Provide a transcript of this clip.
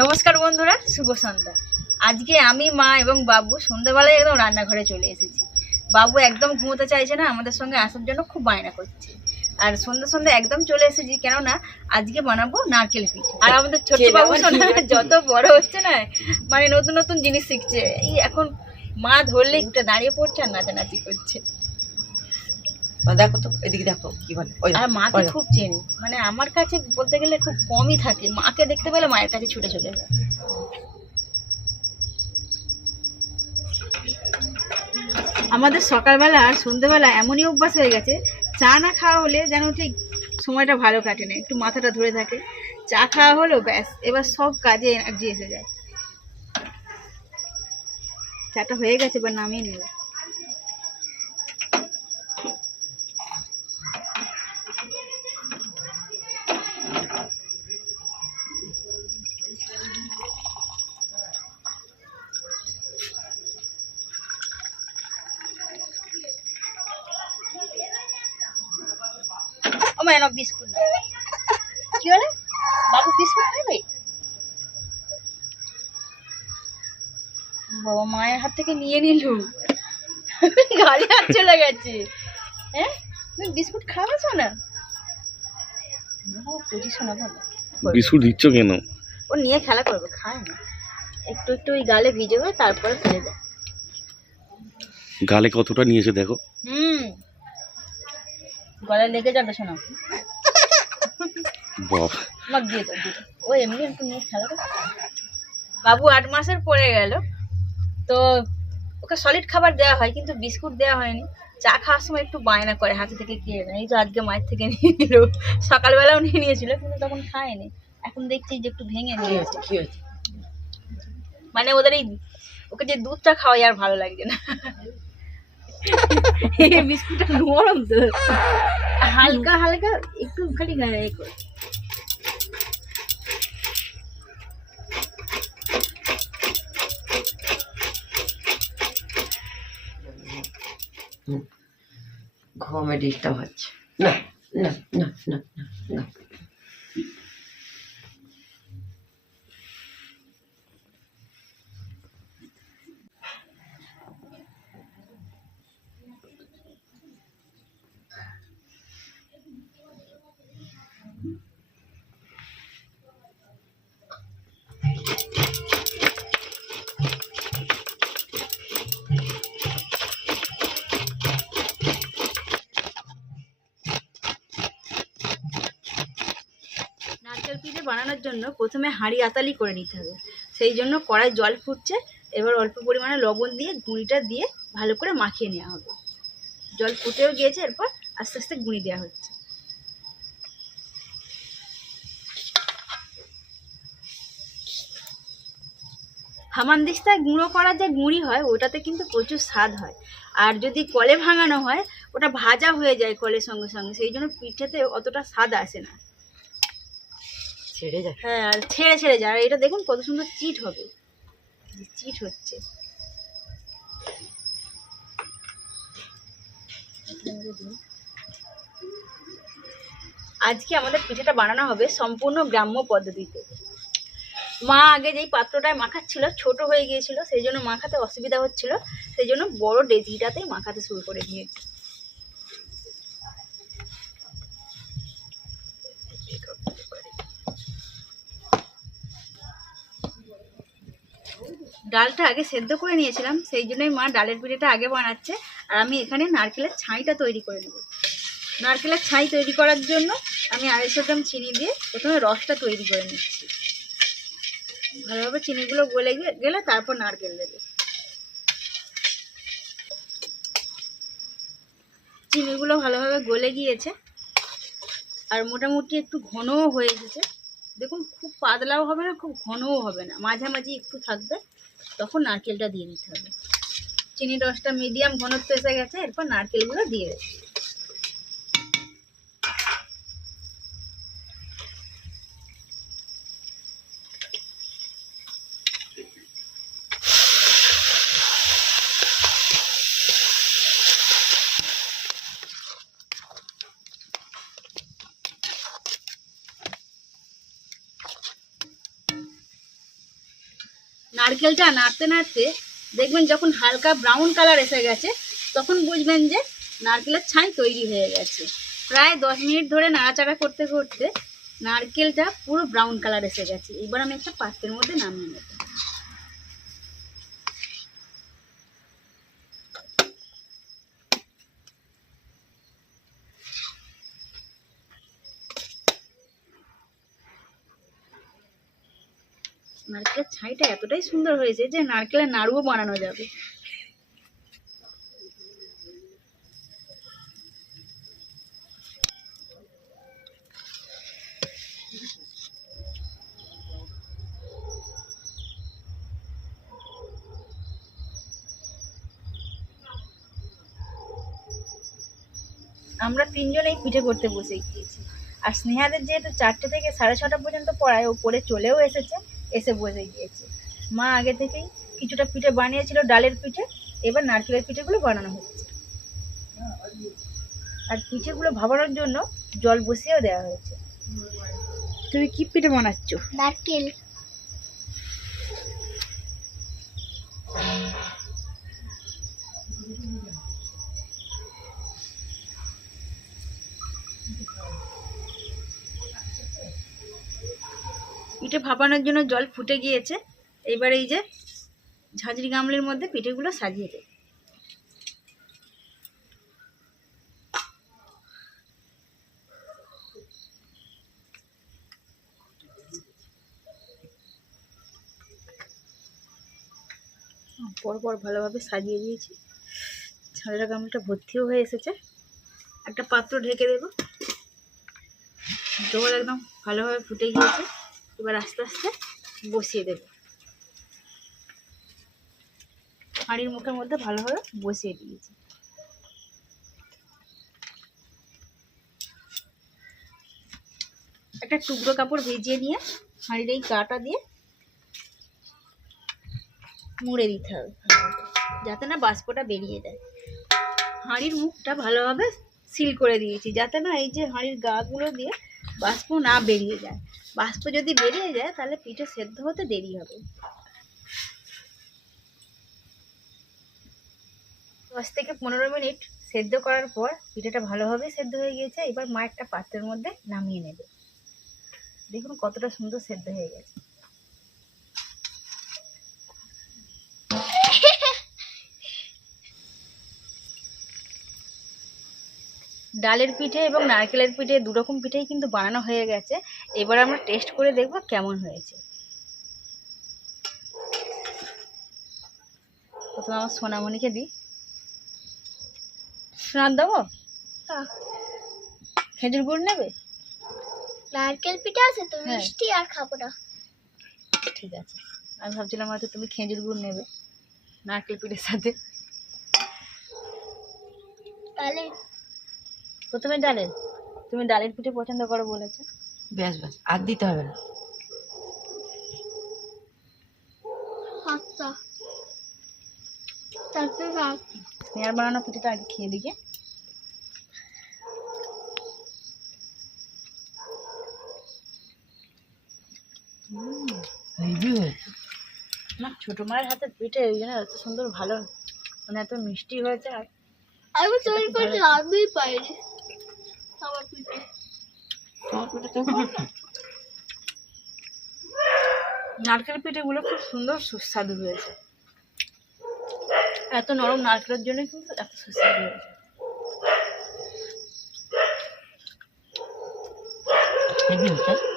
নমস্কার বন্ধুরা, শুভ সন্ধ্যা। আজকে আমি, মা এবং বাবু সন্ধ্যাবেলায় একদম রান্নাঘরে চলে এসেছি। বাবু একদম ঘুমোতে চাইছে না, আমাদের সঙ্গে আসার জন্য খুব বায়না করছে। আর সন্ধ্যা সন্ধ্যা একদম চলে এসেছি, কেননা আজকে বানাবো নারকেল পিঠে। আর আমাদের ছোট্ট বাবু যত বড় হচ্ছে না, মানে নতুন নতুন জিনিস শিখছে। এই এখন মা ধরলে উঠে দাঁড়িয়ে পড়ছে আর নাচানাচি করছে। দেখো তো, এদিকে দেখো কি বলে। আর মাকে খুব চেনে, মানে আমার কাছে বলতে গেলে খুব কমই থাকে। মাকে দেখতে পেলে মায়ের কাছে ছুটে চলে যায়। আমাদের সকালবেলা আর সন্ধ্যেবেলা এমনই অভ্যাস হয়ে গেছে, চা না খাওয়া হলে যেন ঠিক সময়টা ভালো কাটে না, একটু মাথাটা ধরে থাকে। চা খাওয়া হলো, ব্যাস এবার সব কাজে এনার্জি এসে যায়। চাটা হয়ে গেছে, এবার নামিয়ে নেব। ও মা, এনো বিস্কুট না। কি হলো বাবু, বিস্কুট খাবে? বাবা মায়ের হাত থেকে নিয়ে নিল, গালে হাত চলে গেছে। হ্যাঁ, তুমি বিস্কুট খাওয়াছ না? শোনা ভালো, বিস্কুট দিচ্ছ কেন? ও নিয়ে খেলা করবে, খায় না। একটু একটু ওই গালে ভিজে হয়, তারপরে ফেলে দেয়। গালে কতটা নিয়েছে দেখো। গলায় লেগে যাবে, শোনা। বাবা, মাক দিয়ে দাও, দিয়ে দাও। ও এমনি একটু নিয়ে খেলা করে। বাবু 8 মাসের পড়ে গেল, তো ওকে সলিড খাবার দেওয়া হয়, কিন্তু বিস্কুট দেওয়া হয়নি। চা খাওয়ার সময় একটু বায়না করে হাতে থেকে খেয়ে নেয়। এই তো আজকে মায়ের থেকে নিয়ে নিল, সকালবেলাও নিয়ে নিয়েছিল, কিন্তু তখন খায়নি। এখন দেখছি যে একটু ভেঙে নিয়েছে। কি হয়েছে? মানে ওদের এই ওকে যে দুধটা খাওয়াই আর ভালো লাগছে না। বিস্কুটটা নরম তো, হালকা হালকা একটু খালি গায়ে করে। ঘুমে ডিস্টার্ব হচ্ছে। না না না না না না। নারকেল পিঠে বানানোর জন্য প্রথমে হাঁড়ি আতালি করে নিতে হবে। সেই জন্য কড়াই জল ফুটছে, এবার অল্প পরিমাণে লবণ দিয়ে গুঁড়িটা দিয়ে ভালো করে মাখিয়ে নেওয়া হবে। জল ফুটেও গিয়েছে, এরপর আস্তে আস্তে গুঁড়ি দেওয়া হচ্ছে। হামানদিস্তায় গুঁড়ো করা যে গুঁড়ি হয়, ওটাতে কিন্তু প্রচুর স্বাদ হয়। আর যদি কলে ভাঙানো হয়, ওটা ভাজা হয়ে যায় কলের সঙ্গে সঙ্গে, সেই জন্য পিঠেতে অতটা স্বাদ আসে না। ছেড়ে যায়। হ্যাঁ, আর ছেড়ে ছেড়ে যায়। আর এটা দেখুন কত সুন্দর চিট হবে, চিট হচ্ছে। আজকে আমাদের পিঠেটা বানানো হবে সম্পূর্ণ গ্রাম্য পদ্ধতিতে। মা আগে যেই পাত্রটায় মাখাচ্ছিল ছোট হয়ে গিয়েছিল, সেই জন্য মাখাতে অসুবিধা হচ্ছিল, সেই জন্য বড় ডেজিটাতেই মাখাতে শুরু করে দিয়েছি। ডালটা আগে সেদ্ধ করে নিয়েছিলাম, সেই জন্যই মা ডালের পিঠেটা আগে বানাচ্ছে। আর আমি এখানে নারকেলের ছাইটা তৈরি করে নেব। নারকেলের ছাই তৈরি করার জন্য আমি 250 গ্রাম চিনি দিয়ে প্রথমে রসটা তৈরি করে নিচ্ছি। ভালোভাবে চিনিগুলো গলে গেলে তারপর নারকেল দেবে। চিনিগুলো ভালোভাবে গলে গিয়েছে, আর মোটামুটি একটু ঘনও হয়ে এসেছে। দেখুন, খুব পাতলাও হবে না, খুব ঘনও হবে না, মাঝামাঝি একটু থাকবে। তখন নারকেলটা দিয়ে দিতে হবে। চিনির রসটা মিডিয়াম ঘনত্ব এসে গেছে, এরপর নারকেলগুলো দিয়ে দেবে। নারকেলটা নাড়তে নাড়তে দেখবেন যখন হালকা ব্রাউন কালার এসে গেছে তখন বুঝবেন যে নারকেলের ছাই তৈরি হয়ে গেছে। প্রায় 10 মিনিট ধরে নাড়াচাড়া করতে করতে নারকেলটা পুরো ব্রাউন কালার এসে গেছে। এবার আমি একটা পাত্রের মধ্যে নামিয়ে নেব। নারকেলের ছাইটা এতটাই সুন্দর হয়েছে যে নারকেলের নাড়ুও বানানো যাবে। আমরা তিনজনেই পিঠে করতে বসে গিয়েছি। আর স্নেহাদের যেহেতু 4টে থেকে 6:30 পর্যন্ত পড়ায়, ও পড়ে চলেও এসেছে, এসে বসে গিয়েছে। মা আগে থেকেই কিছুটা পিঠে বানিয়েছিল, ডালের পিঠে। এবার নারকেলের পিঠেগুলো বানানো হচ্ছে। আর পিঠেগুলো ভাপানোর জন্য জল বসিয়েও দেওয়া হয়েছে। তুমি কি পিঠে বানাচ্ছ? নারকেল। পিঠে ভাপানোর জন্য জল ফুটে গিয়েছে। এবার এই যে ঝাঁঝরি গামলির মধ্যে পিঠেগুলো সাজিয়ে দেবে। পরপর ভালোভাবে সাজিয়ে দিয়েছি। ঝাঁঝরা গামলিটা ভর্তিও হয়ে এসেছে। একটা পাত্র ঢেকে দেবো। জল একদম ভালোভাবে ফুটে গিয়েছে। এবার আস্তে আস্তে বসিয়ে দেব। হাঁড়ির মুখের মধ্যে ভালোভাবে বসিয়ে দিয়েছি। একটা টুকরো কাপড় ভিজিয়ে নিয়ে হাঁড়ির এই গাটা দিয়ে মুড়ে দিতে হবে যাতে না বাষ্পটা বেরিয়ে যায়। হাঁড়ির মুখটা ভালোভাবে সিল করে দিয়েছি যাতে না এই যে হাঁড়ির গাগুলো দিয়ে বাষ্প না বেরিয়ে যায়। বাষ্প যদি বেরিয়ে যায় তাহলে পিঠে সেদ্ধ হতে দেরি হবে। 10 থেকে 15 মিনিট সেদ্ধ করার পর পিঠেটা ভালোভাবে সেদ্ধ হয়ে গিয়েছে। এবার মা একটা পাত্রের মধ্যে নামিয়ে নেবে। দেখুন কতটা সুন্দর সেদ্ধ হয়ে গেছে। ডালের পিঠে এবং নারকেলের পিঠে দুরকম পিঠেই কিন্তু বানানো হয়ে গেছে। এবার আমরা টেস্ট করে দেখব কেমন হয়েছে। প্রথমে আমার সোনামণিকে দিই। স্নান দেবো? খেজুর গুড় নেবে? নারকেল পিঠা আছে তো, হ্যাঁ। মিষ্টি আর খাবো না। ঠিক আছে, আমি ভাবছিলাম হয়তো তুমি খেজুর গুড় নেবে নারকেল পিঠের সাথে। তাহলে প্রথমে ডালের, তুমি ডালের পিঠে পছন্দ করো বলেছো। ব্যাস ব্যাস, আর দিতে হবে না। আচ্ছা, তারপরে স্নেহার বানানো পিঠেটা আগে খেয়ে দিকে। হেভি হয়েছে। না, ছোট মায়ের হাতে পিঠে ওই জন্য এত সুন্দর, ভালো মানে এত মিষ্টি হয়েছে। আর আমি তৈরি করতে আমি পাইনি আমার পিঠে। তোমার পিঠে তো নারকেল পিঠেগুলো খুব সুন্দর সুস্বাদু হয়েছে। এত নরম নারকেলের জন্য কিন্তু এত সুস্বাদু হয়েছে। হেভি হয়েছে।